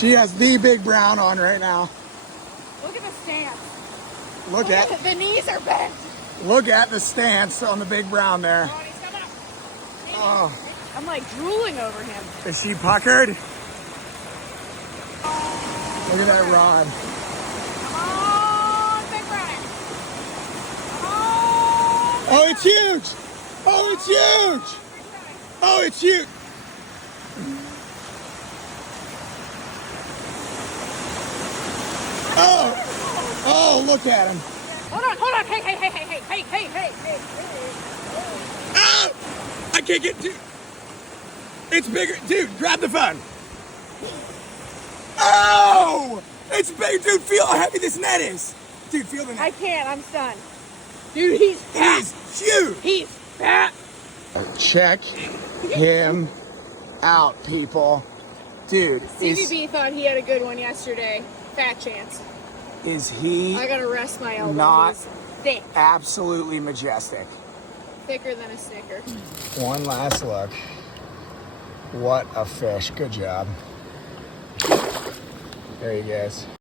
She has the big brown on right now. Look at the stance. Look at the knees are bent. Look at the stance on the big brown there. Oh, and he's coming up. Oh, I'm like drooling over him. is she puckered? Look at that rod. Oh, big brown. Oh, Oh, it's huge. Oh, it's huge. Oh, it's huge. Oh, look at him. hold on. Hey. Ah! I can't get, dude. It's bigger. Dude, grab the phone. Oh! It's big. Dude, feel how heavy this net is. Dude, feel the net. I can't, I'm stunned. Dude, he's fat. He's huge. He's fat. Check him out, people. Dude, CVB thought he had a good one yesterday. Fat chance. is he I gotta rest my elbow. not He's thick. absolutely majestic? Thicker than a Snicker. One last look. What a fish. Good job. There he goes.